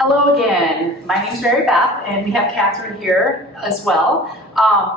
Hello again. My name's Mary Beth, and we have Catherine here as well.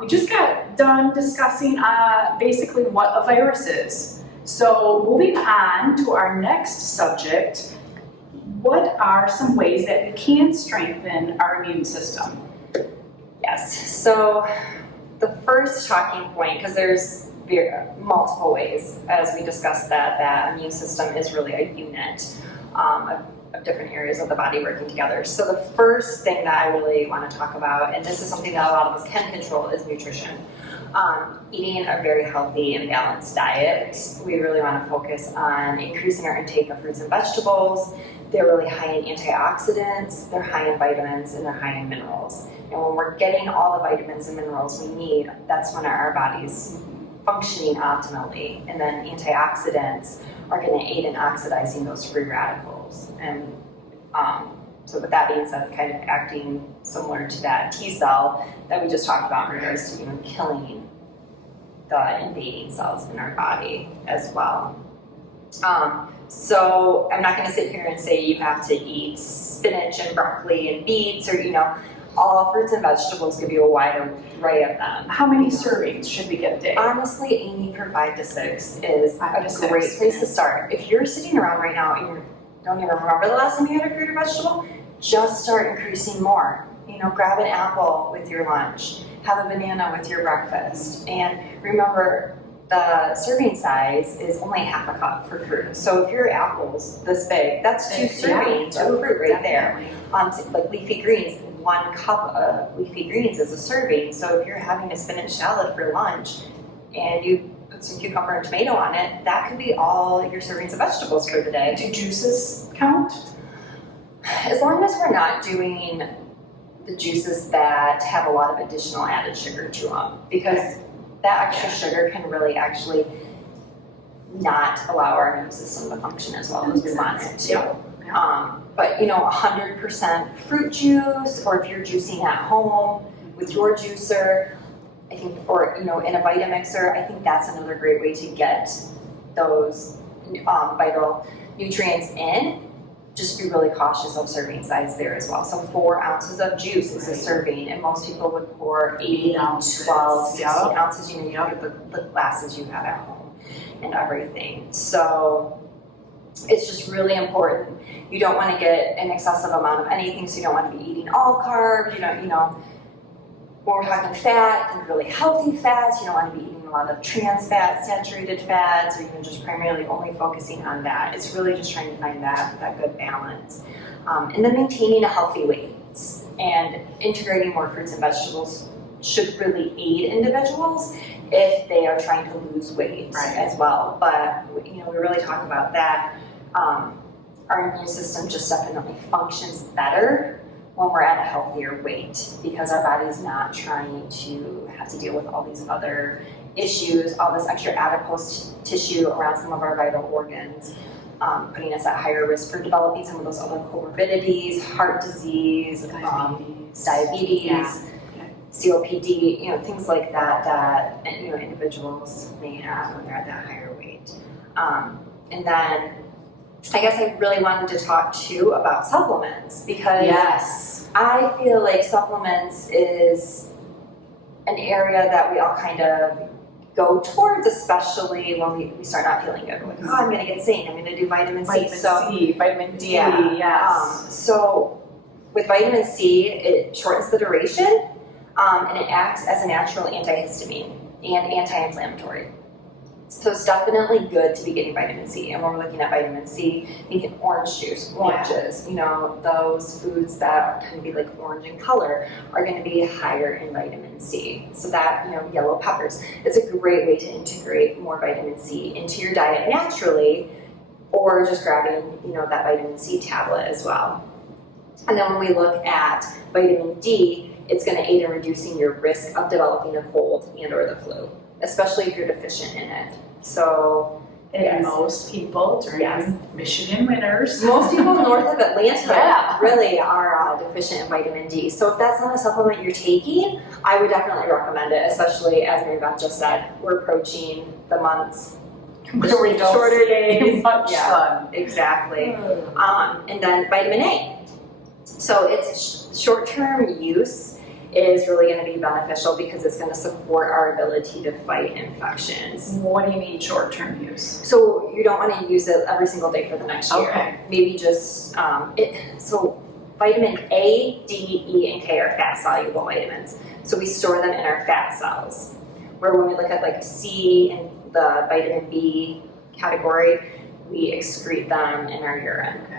We just got done discussing basically what a virus is. So moving on to our next subject, what are some ways that we can strengthen our immune system? Yes, so the first talking point, because there's multiple ways, as we discussed, that immune system is really a unit of different areas of the body working together. So the first thing that I really want to talk about, and this is something that a lot of us can control, is nutrition. Eating a very healthy and balanced diet. We really want to focus on increasing our intake of fruits and vegetables. They're really high in antioxidants, they're high in vitamins, and they're high in minerals. And when we're getting all the vitamins and minerals we need, that's when our body's functioning optimally. And then antioxidants are going to aid in oxidizing those free radicals. And so with that being said, kind of acting similar to that T cell that we just talked about in regards to killing the invading cells in our body as well. So I'm not going to sit here and say you have to eat spinach and broccoli and beets, or all fruits and vegetables, give you a wide array of them. How many servings should we get a day? Honestly, aiming for 5 to 6 is a great place to start. If you're sitting around right now and you don't even remember the last time you had a fruit or vegetable, just start increasing more. Grab an apple with your lunch, have a banana with your breakfast, and remember the serving size is only half a cup for fruit. So if your apple's this big, that's 2 servings of fruit right there. Like leafy greens, 1 cup of leafy greens is a serving. So if you're having a spinach salad for lunch and you put some cucumber and tomato on it, that could be all your servings of vegetables for the day. Do juices count? As long as we're not doing the juices that have a lot of additional added sugar to them, because that extra sugar can really actually not allow our immune system to function as well as we want it to. But 100% fruit juice, or if you're juicing at home with your juicer, I think, or in a Vitamixer, I think that's another great way to get those vital nutrients in. Just be really cautious of serving size there as well. So 4 ounces of juice is a serving, and most people would pour 8, 12, 16 ounces. You look at the glasses you have at home and everything. So it's just really important. You don't want to get an excessive amount of anything, so you don't want to be eating all carbs. When we're talking fat and really healthy fats, you don't want to be eating a lot of trans fats, saturated fats, or even just primarily only focusing on that. It's really just trying to find that good balance. And then maintaining a healthy weight and integrating more fruits and vegetables should really aid individuals if they are trying to lose weight as well. But we really talk about that. Our immune system just definitely functions better when we're at a healthier weight, because our body's not trying to have to deal with all these other issues, all this extra adipose tissue around some of our vital organs, putting us at higher risk for developing some of those other comorbidities, heart disease, diabetes, COPD, things like that individuals may have when they're at that higher weight. And then I guess I really wanted to talk too about supplements, because I feel like supplements is an area that we all kind of go towards, especially when we start not feeling good. We're like, I'm going to get zinc, I'm going to do vitamin C. Vitamin D, so with vitamin C, it shortens the duration, and it acts as a natural antihistamine and anti-inflammatory. So it's definitely good to be getting vitamin C. And when we're looking at vitamin C, thinking orange juice, oranges, those foods that tend to be like orange in color are going to be higher in vitamin C. So that, yellow peppers, it's a great way to integrate more vitamin C into your diet naturally, or just grabbing, that vitamin C tablet as well. And then when we look at vitamin D, it's going to aid in reducing your risk of developing a cold and or the flu, especially if you're deficient in it. So, most people during Michigan winters, most people north of Atlanta really are deficient in vitamin D. So if that's not a supplement you're taking, I would definitely recommend it, especially as Mary Beth just said, we're approaching the months shorter days, much sun. Exactly. And then vitamin A. So it's short-term use is really going to be beneficial because it's going to support our ability to fight infections. What do you mean short-term use? So you don't want to use it every single day for the next year. Okay. Maybe just so vitamin A, D, E, and K are fat-soluble vitamins. So we store them in our fat cells. Where when we look at like C and the vitamin B category, we excrete them in our urine. Okay.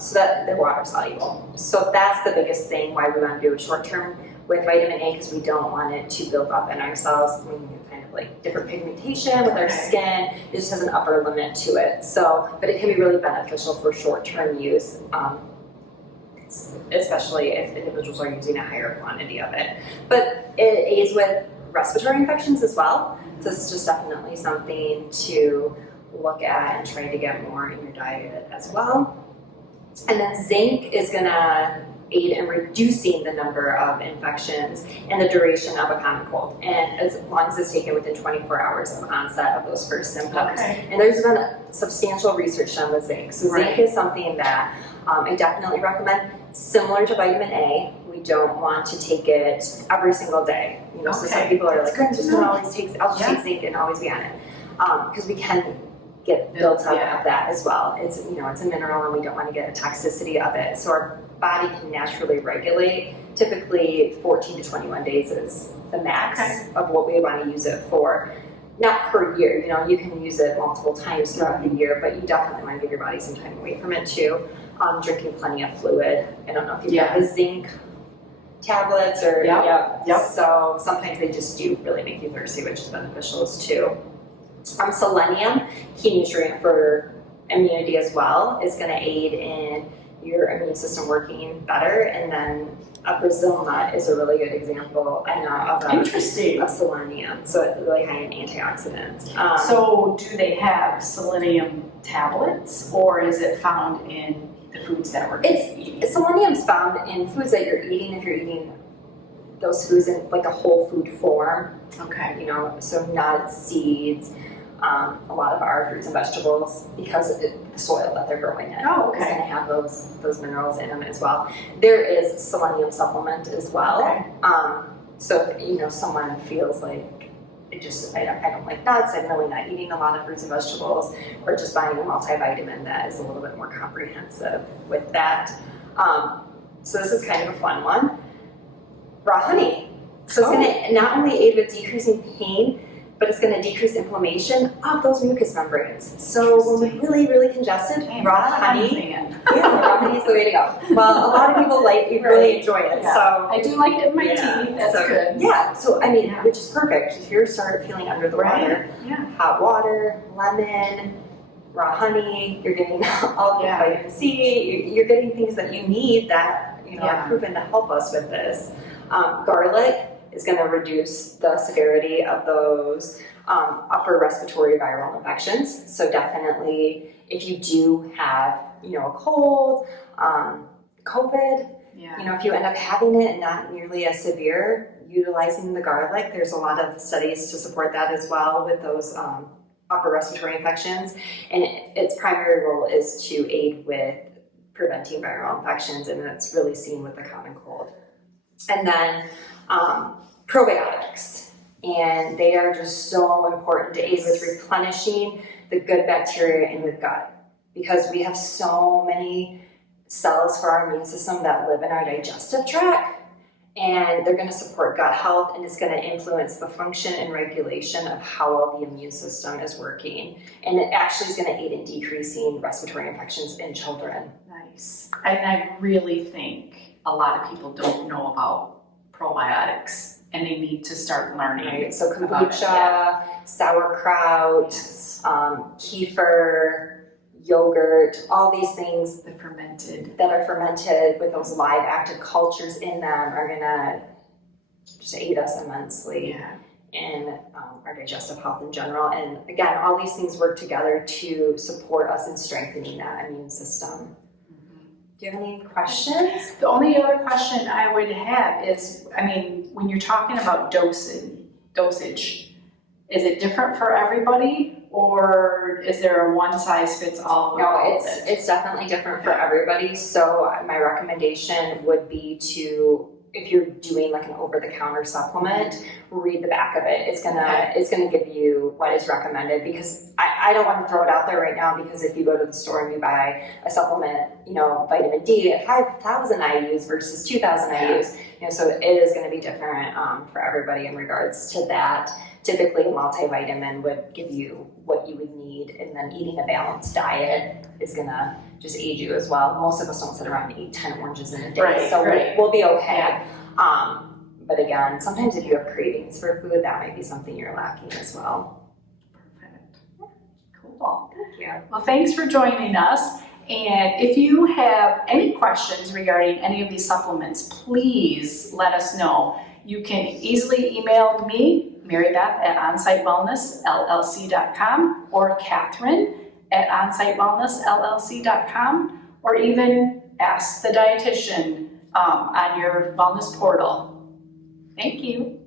So that they're water soluble. So that's the biggest thing why we want to do a short term with vitamin A, because we don't want it to build up in our cells. We get kind of like different pigmentation with our skin. It just has an upper limit to it. So, but it can be really beneficial for short term use, especially if individuals are using a higher quantity of it. But it aids with respiratory infections as well. So it's just definitely something to look at and try to get more in your diet as well. And then zinc is gonna aid in reducing the number of infections and the duration of a common cold, and as long as it's taken within 24 hours of onset of those first symptoms. Okay. And there's been substantial research done with zinc. So zinc is something that I definitely recommend. Similar to vitamin A, we don't want to take it every single day. You know, so some people are like, I'm just gonna always take, I'll just take zinc and always be on it, because we can get built up of that as well. It's, you know, it's a mineral and we don't want to get a toxicity of it. So our body can naturally regulate. Typically 14 to 21 days is the max of what we want to use it for. Not per year, you know, you can use it multiple times throughout the year, but you definitely want to give your body some time away from it too. Drinking plenty of fluid. I don't know if you've got the zinc tablets or, so sometimes they just do really make you thirsty, which is beneficial too. Selenium, key nutrient for immunity as well, is going to aid in your immune system working better. And then a Brazil nut is a really good example of selenium. So it's really high in antioxidants. So do they have selenium tablets, or is it found in the foods that we're eating? Selenium's found in foods that you're eating if you're eating those foods in like a whole food form. Okay. You know, so nuts, seeds, a lot of our fruits and vegetables, because of the soil that they're growing in, is going to have those minerals in them as well. There is selenium supplement as well. Okay. So if, you know, someone feels like I don't like nuts, I'm really not eating a lot of fruits and vegetables, or just buying a multivitamin that is a little bit more comprehensive with that. So this is kind of a fun one. Raw honey. So it's going to not only aid with decreasing pain, but it's going to decrease inflammation of those mucous membranes. So when we're really, really congested, raw honey, raw honey is the way to go. Well, a lot of people really enjoy it. Yeah. So I do like it in my tea. That's good. Yeah. So I mean, which is perfect if you start feeling under the water. Yeah. Hot water, lemon, raw honey. You're getting all the vitamin C. You're getting things that you need that are proven to help us with this. Garlic is going to reduce the severity of those upper respiratory viral infections. So definitely, if you do have, a cold, COVID, if you end up having it and not nearly as severe, utilizing the garlic, there's a lot of studies to support that as well with those upper respiratory infections. And its primary role is to aid with preventing viral infections, and that's really seen with the common cold. And then probiotics, and they are just so important to aid with replenishing the good bacteria in the gut, because we have so many cells for our immune system that live in our digestive tract, and they're going to support gut health, and it's going to influence the function and regulation of how well the immune system is working, and it actually is going to aid in decreasing respiratory infections in children. Nice. And I really think a lot of people don't know about probiotics, and they need to start learning. Right. So kombucha, sauerkraut, kefir, yogurt, all these things that are fermented with those live active cultures in them are gonna just aid us immensely in our digestive health in general. And again, all these things work together to support us in strengthening that immune system. Do you have any questions? The only other question I would have is, when you're talking about dosage, is it different for everybody, or is there a one size fits all? No, it's definitely different for everybody. So my recommendation would be to, if you're doing like an over-the-counter supplement, read the back of it. It's gonna give you what is recommended, because I don't want to throw it out there right now, because if you go to the store and you buy a supplement, you know, vitamin D at 5,000 IUs versus 2,000 IUs, you know, so it is going to be different for everybody in regards to that. Typically, a multivitamin would give you what you would need, and then eating a balanced diet is gonna just aid you as well. Most of us don't sit around and eat 10 oranges in a day, so we'll be okay. But again, sometimes if you have cravings for food, that might be something you're lacking as well. Perfect. Cool. Thank you. Well, thanks for joining us. And if you have any questions regarding any of these supplements, please let us know. You can easily email me, Mary Beth at onsitewellnessllc.com, or Catherine at onsitewellnessllc.com, or even ask the dietitian on your wellness portal. Thank you.